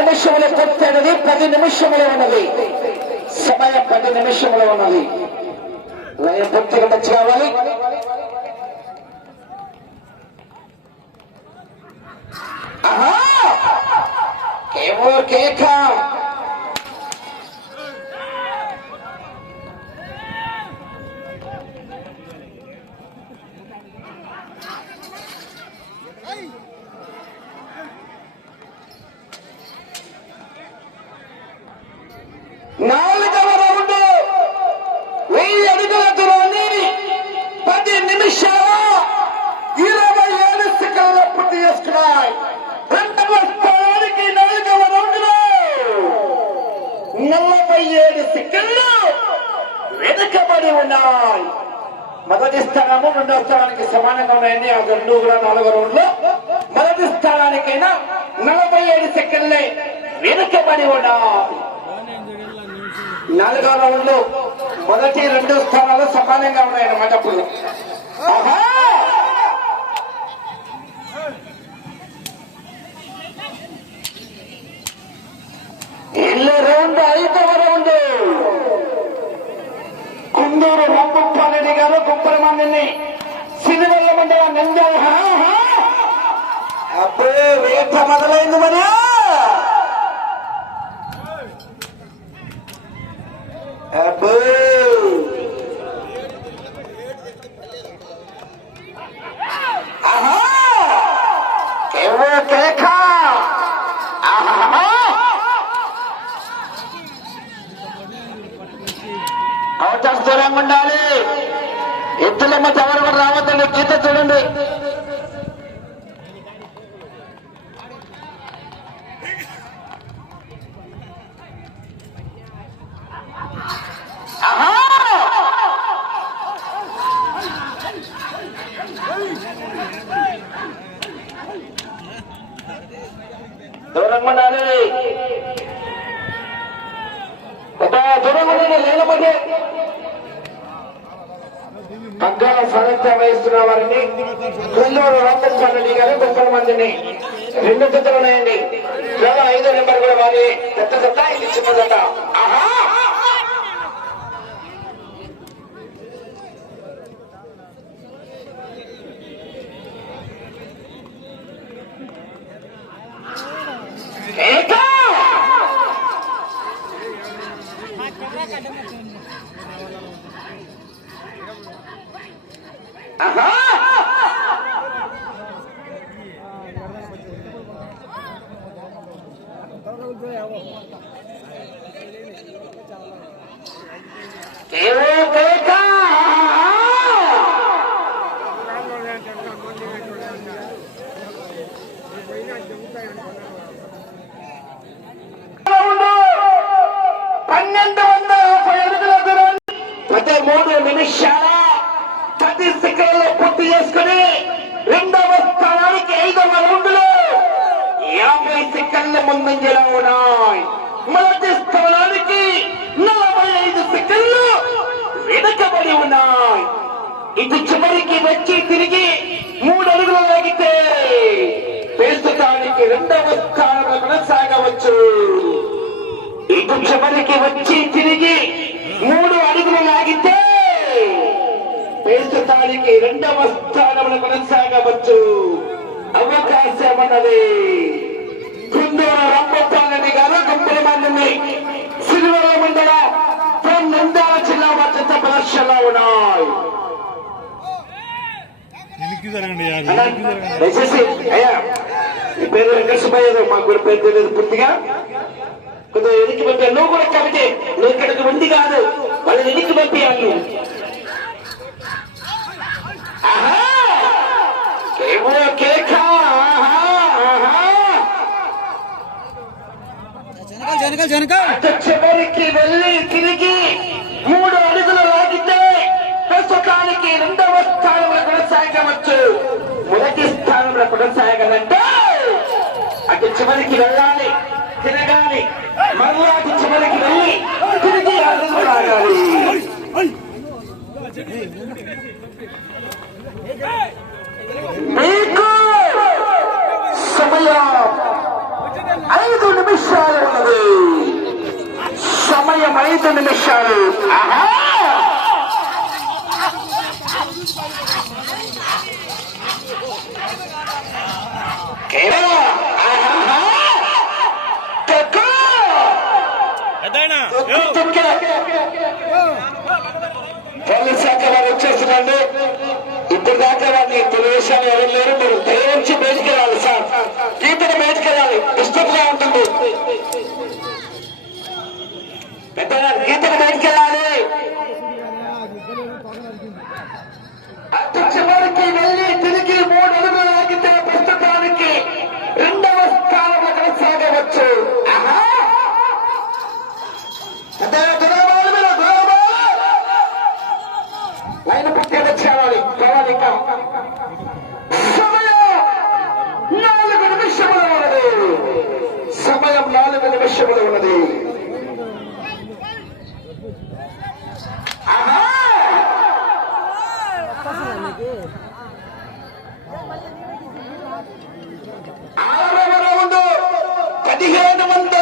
నిమిషములు పూర్తయినది. 10 నిమిషములు ఉన్నది. సమయం 10 నిమిషములు ఉన్నది. లయ పూర్తిగా టచ్ కావాలి. ఆహా కేవో కేక నాలుగవ రౌండ్ 1000 అడుగుల దూరాన్ని 10 నిమిషాల 27 సెకండ్ల పూర్తి చేసుకున్నాయి. రెండవ స్థానానికి నాలుగవ రౌండ్ లో 47 సెకండ్లు వెనుకబడి ఉన్నాయి. మొదటి స్థానము రెండవ స్థానానికి సమానంగా ఉన్నాయండి. ఆ రెండు కూడా నాలుగో రౌండ్ లో మొదటి స్థానానికైనా 47 సెకండ్లే వెనుకబడి ఉన్నాయి. నాలుగో రౌండ్ లో మొదటి రెండు స్థానాలు సమానంగా ఉన్నాయన్నమాట. అప్పుడు ఇల్లు రౌండ్ 5వ రౌండ్ కుందూరు రాంగోపాలరెడ్డి గారు గొప్పల మందిని సిరివెల్ల మండలం నంద్యాల. అబ్బే వేట మొదలైంది మరి. అబ్బో ఆహా కేవో కేక ఆహా అవకాశం దూరంగా ఉండాలి. ఎత్తుల మధ్య ఎవరు కూడా రావద్దండి. గీత చూడండి. దూరంగా ఉండాలి. దూరంగా ఉండాలి. లేకపోతే పగ్గాల సారథ్యం వహిస్తున్న వారిని కుందూరు రాంగోపాలరెడ్డి గారు గొప్పల మందిని 2 జతలు ఉన్నాయండి. 5 నెంబర్ కూడా వారి పెద్ద జత, ఇది చిన్న జత. ఆహా నిమిషాల 10 సెకండ్లు పూర్తి చేసుకుని రెండవ స్థానానికి 5వ రౌండ్ లో 50 సెకండ్ల ముందంజలో ఉన్నాయి. మొదటి స్థానానికి 45 సెకండ్లు వెనుకబడి ఉన్నాయి. ఇటు చివరికి వచ్చి తిరిగి 3 అడుగులు లాగితే ప్రస్తుతానికి రెండవ స్థానంలో కొనసాగవచ్చు. ఇటు చివరికి వచ్చి తిరిగి 3 అడుగులు లాగితే ప్రస్తుతానికి రెండవ స్థానంలో కొనసాగవచ్చు. అవకాశం అన్నది కుందూరు రాంగోపాలరెడ్డి గారు గొప్పల మందిని సిరివెల్ల మండల నంద్యాల జిల్లా మధ్య ప్రదర్శనలో ఉన్నాయి. దయచేసి అయ్యా ఈ పేరు వెంకటసుబ్బయ్య, మాకు కూడా పేరు తెలియదు పూర్తిగా. కొంచెం ఎనికి పంపి నువ్వు కూడా కాబట్టి నువ్వు ఇక్కడికి ఉంది కాదు, వాళ్ళని ఎనికి పంపించాలి. చివరికి వెళ్ళి తిరిగి 3 అడుగులు లాగితే ప్రస్తుతానికి రెండవ స్థానంలో కొనసాగవచ్చు. మొదటి స్థానంలో కొనసాగాలంటే అటు చివరికి వెళ్ళాలి, తిరగాలి, మళ్ళీ అటు చివరికి వెళ్ళి తిరిగి అడుగులు లాగాలి. మీకు సమయం 5 నిమిషాలు. 5 నిమిషాలు. ఆహా పోలీస్ శాఖ వారు వచ్చేస్తున్నాండి. ఇప్పుడు దాకా వారిని తెలుగుదేశం ఎవరు లేరు. మీరు దయచి బయటికి వెళ్ళాలి సార్. గీతను బయటికి వెళ్ళాలి. డిస్టర్బ్ గా ఉంటుంది. పెద్ద గీతను బయటికి వెళ్ళాలి. అటు చివరికి వెళ్ళి తిరిగి 3 అడుగులు ఆగితే ప్రస్తుతానికి 2వ స్థానంలో కొనసాగవచ్చు. లైన్ పుట్టే చేయాలి. కావాలి ఇంకా సమయం 4 నిమిషములు ఉన్నది. సమయం 4 నిమిషములు ఉన్నది. ఆరవ రౌండ్ 1500